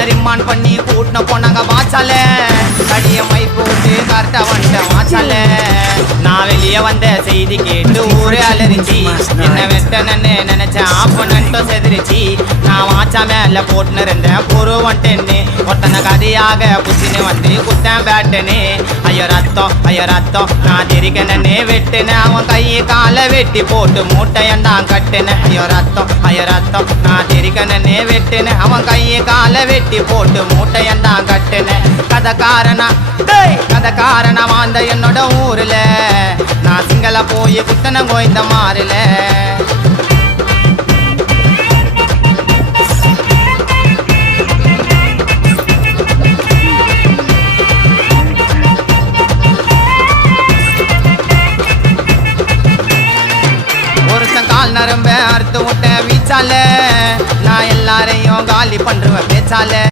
என்ன ரிமாண்ட் பண்ணி கூட்டின போனாங்க வாச்சால கடிய மை போட்டு கரெக்டா வந்துட்டேன் வாச்சால நான் வெளியே வந்த செய்தி கேட்டு ஊரே அலறிச்சு என்ன வெட்டனன்னு நினைச்சேன் ஆப்பனன்ட்டும் செதிரிச்சு நான் வாச்சா மேல போட்டுன்னு இருந்தேன் பொறு வந்துட்டேன்னு ஒருத்தனை கதையாக புத்தின்னு வந்து குத்தேன் பேட்டுன்னு ஐயோ ரத்தம் நான் தெரிக்கனே வெட்டுனேன் அவன் கையை காலை வெட்டி போட்டு மூட்டையந்தான் கட்டுனேன் ஐயோ ரத்தம் நான் தெரிக்கனே வெட்டுனேன் அவன் கையை காலை வெட்டி போட்டு மூட்டையந்தான் கட்டுனேன் கதை வாழ்ந்த என்னோட ஊர்ல நான் சிங்கள போய் குத்தன கோய்ந்த மாறல கால் நரம்ப அறுத்து விட்ட வீச்சால நான் எல்லாரையும் காலி பண்றேன் பேச்சால